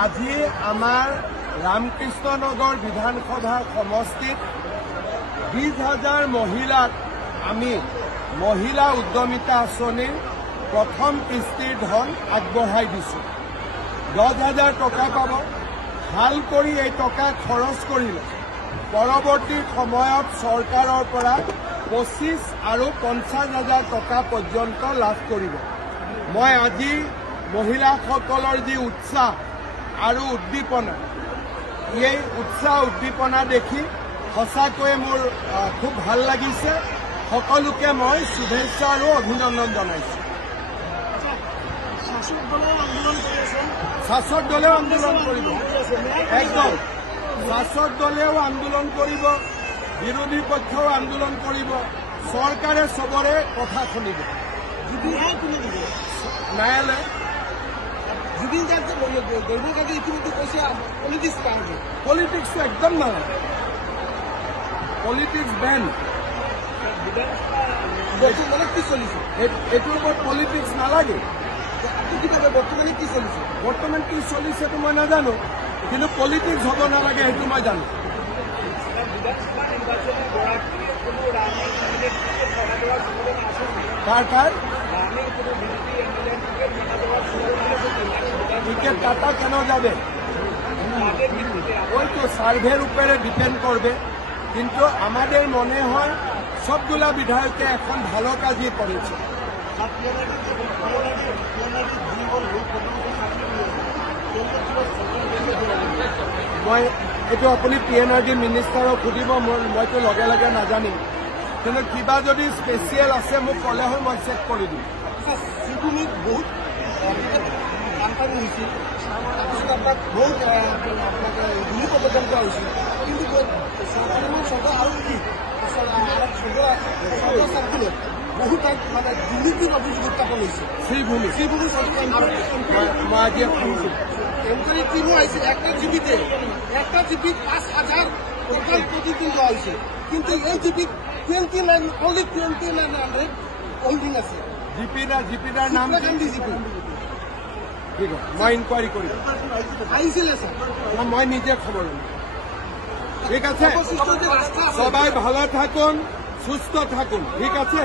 আজি আমাৰ ৰামকৃষ্ণনগৰ বিধানসভা সমষ্টিত 20,000 মহিলাক আমি মহিলা উদ্যমিতা আঁচনিৰ প্ৰথম কিস্তিৰ ধন আগবঢ়াই দিছোঁ। 10,000 টকা পাব। ভাল কৰি এই টকা খৰচ কৰিলে পৰৱৰ্তী সময়ত চৰকাৰৰ পৰা 25 আৰু 50,000 টকা পৰ্যন্ত লাভ কৰিব। মই আজি মহিলাসকলৰ যি উৎসাহ আৰু উদ্দীপনা, এই উৎসাহ উদ্দীপনা দেখি সঁচাকৈয়ে মোৰ খুব ভাল লাগিছে। সকলোকে মই শুভেচ্ছা আৰু অভিনন্দন জনাইছোঁ। শাসক দলেও আন্দোলন কৰিব, একদম শাসক দলেও আন্দোলন কৰিব, বিৰোধী পক্ষও আন্দোলন কৰিব, চৰকাৰে চবৰে কথা শুনিব। ন্যায়ালয় জুবিন গাৰ্গে গৌৰৱ গাৰ্গে ইতিমধ্যে কৈছে পলিটিক্স একদম নালাগে, পলিটিক্স বেন। বৰ্তমানে কি চলিছে? এইটোৰ ওপৰত পলিটিক্স নালাগে। বৰ্তমানে কি চলিছে? বৰ্তমান কি চলিছেতো মই নাজানো, কিন্তু পলিটিক্স হ'ব নালাগে সেইটো মই জানো। কাৰ টিকিট কাটা কেন যাবে? ওই তো সার্ভের উপরে ডিপেন্ড করবে, কিন্তু আমাদের মনে হয় সবগুলা বিধায়কে এখন ভালো কাজই করেছে। মই এইটো আপুনি PNRD মিনিষ্টাৰক সুধিব, মইতো লগে লগে নাজানিম, কিন্তু কিবা যদি স্পেচিয়েল আছে মোক ক'লে হয় মই চেক কৰি দিম। বহুত বানপানী হৈছিল, তাৰপিছত আপোনাক বহুত গুলি প্ৰৱৰ্তন কৰা হৈছিল, কিন্তু চৰকাৰ আৰু কি বহুত তাত মানে দুৰ্নীতিৰ অভিযোগ উত্থাপন হৈছে। শ্ৰীভূমি মই আজি শুনিছোঁ এনকোয়ারি টিমও আহিছে। একটা জিপিত 5,000 টোটাল প্রতিদিন দেওয়া হয়েছে, কিন্তু এই জিপিত 2900 হোল্ডিং আছে। জিপিটাৰ নাম গান্ধী জিপি ঠিক আছে, মই ইনকোয়াৰি কৰিম। আহিছিলে স্যার, মই নিজে খবর লম। ঠিক আছে, সবাই ভালো থাকুন, সুস্থ থাকুন। ঠিক আছে।